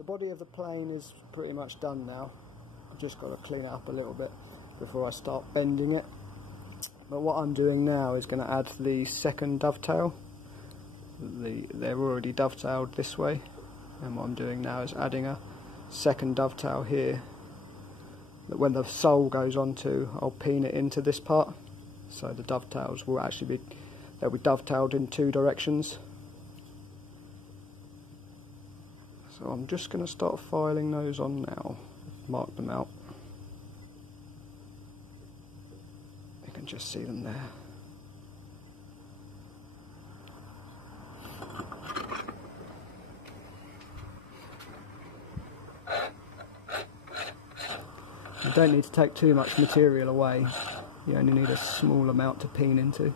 the body of the plane is pretty much done now. I've just got to clean it up a little bit before I start bending it. But what I'm doing now is going to add the second dovetail. They're already dovetailed this way, and what I'm doing now is adding a second dovetail here that when the sole goes onto, I'll pin it into this part, so the dovetails will actually be, they'll be dovetailed in two directions. So I'm just going to start filing those on now, mark them out. You can just see them there. You don't need to take too much material away, you only need a small amount to pin into.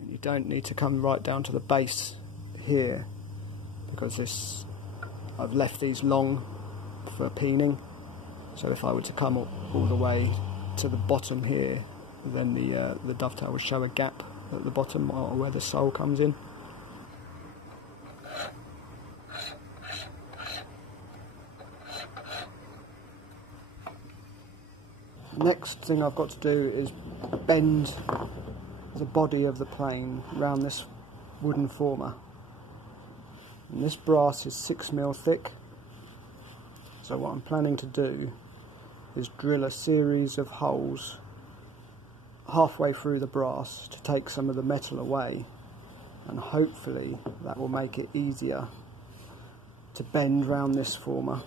And you don't need to come right down to the base here, because I've left these long for pinning, so if I were to come all the way to the bottom here, then the dovetail will show a gap at the bottom where the sole comes in. Next thing I've got to do is bend the body of the plane round this wooden former. And this brass is 6mm thick, so what I'm planning to do is drill a series of holes halfway through the brass to take some of the metal away, and hopefully that will make it easier to bend round this former.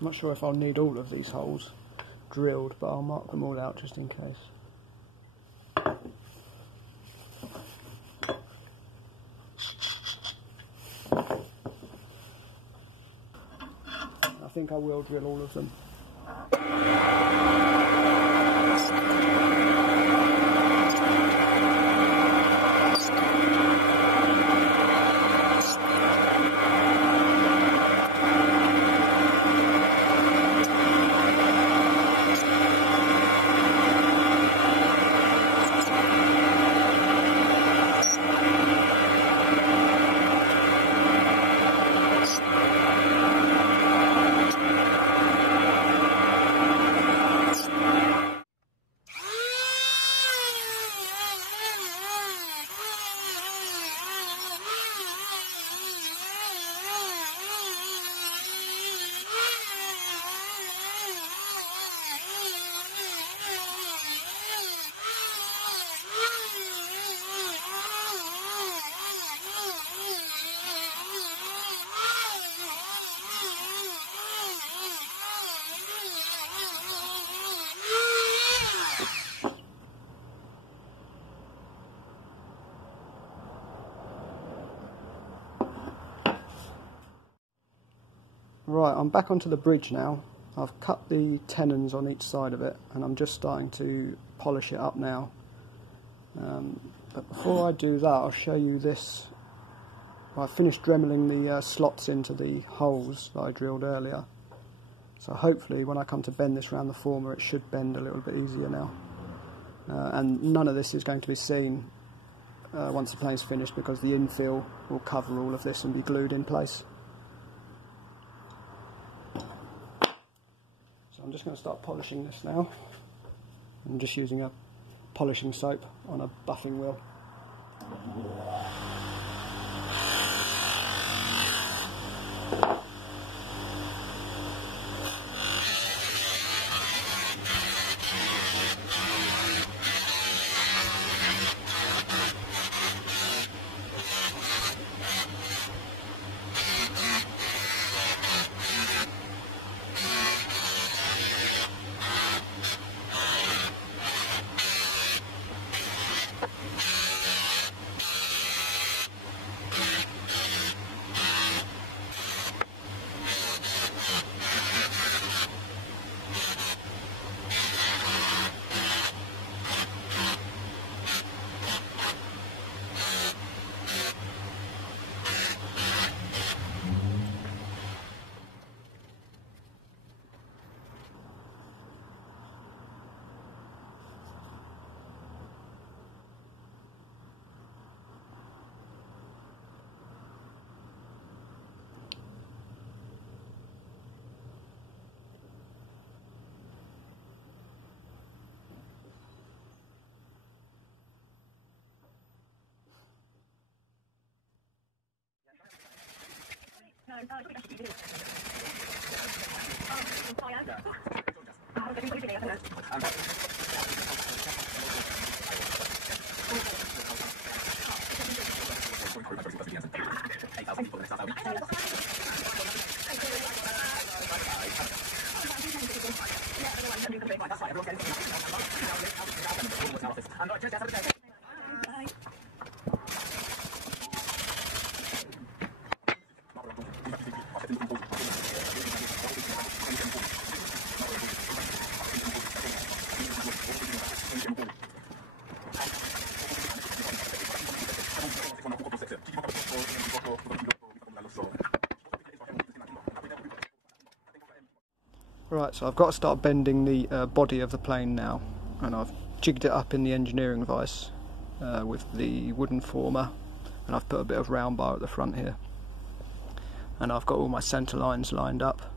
I'm not sure if I'll need all of these holes drilled, but I'll mark them all out just in case. I think I will drill all of them. Right, I'm back onto the bridge now. I've cut the tenons on each side of it, and I'm just starting to polish it up now. But before I do that, I'll show you this. I finished dremeling the slots into the holes that I drilled earlier. So hopefully when I come to bend this around the former, it should bend a little bit easier now. And none of this is going to be seen once the plane's finished, because the infill will cover all of this and be glued in place. So I'm just going to start polishing this now. I'm just using a polishing soap on a buffing wheel. Right, so I've got to start bending the body of the plane now, and I've jigged it up in the engineering vise with the wooden former, and I've put a bit of round bar at the front here, and I've got all my centre lines lined up,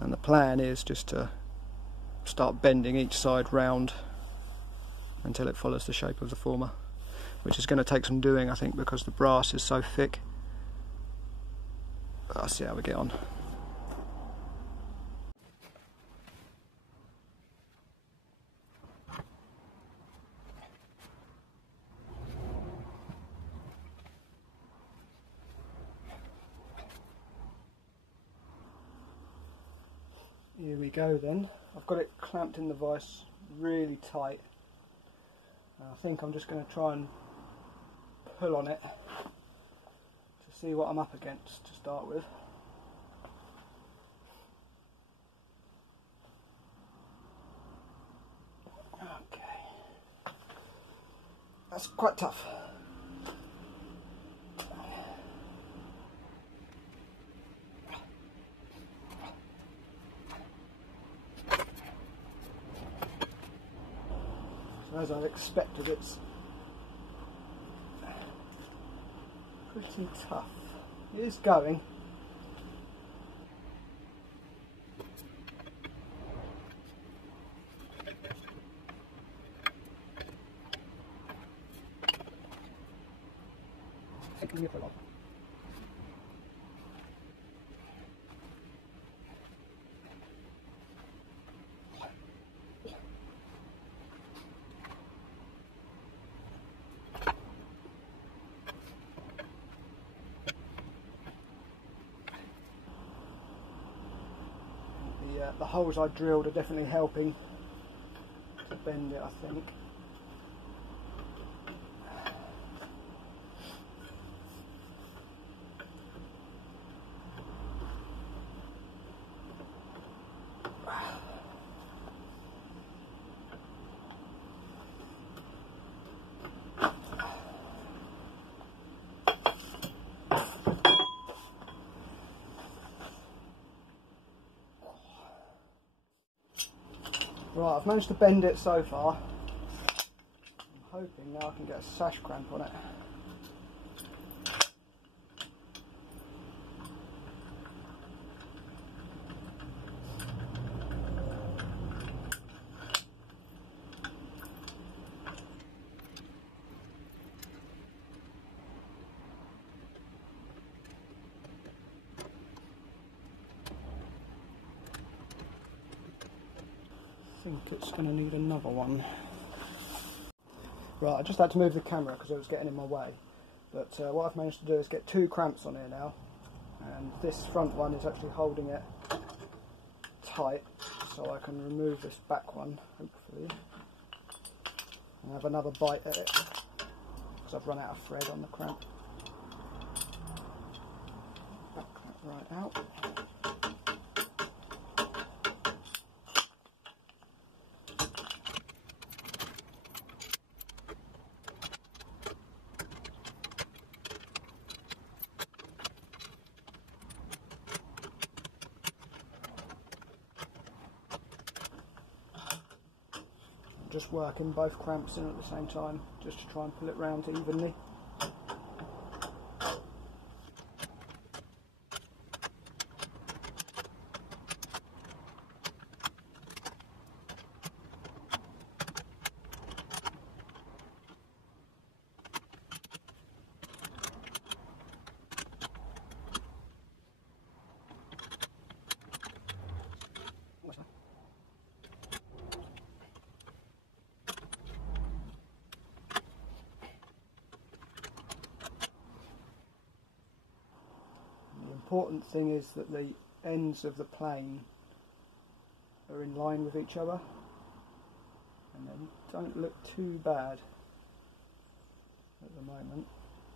and the plan is just to start bending each side round until it follows the shape of the former, which is going to take some doing, I think, because the brass is so thick. But I'll see how we get on. Here we go then. I've got it clamped in the vise really tight. I think I'm just going to try and pull on it to see what I'm up against to start with. Okay. That's quite tough. As I expected, it's pretty tough. It is going. Taking me for long. The holes I drilled are definitely helping to bend it, I think. Right, I've managed to bend it so far. I'm hoping now I can get a sash cramp on it. I think it's going to need another one. Right, I just had to move the camera because it was getting in my way. But what I've managed to do is get 2 cramps on here now. And this front one is actually holding it tight, so I can remove this back one, hopefully. And have another bite at it, because I've run out of thread on the cramp. Back that right out. Just working both cramps in at the same time, just to try and pull it round evenly. important thing is that the ends of the plane are in line with each other, and they don't look too bad at the moment.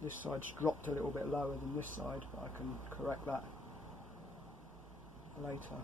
This side's dropped a little bit lower than this side, but I can correct that later.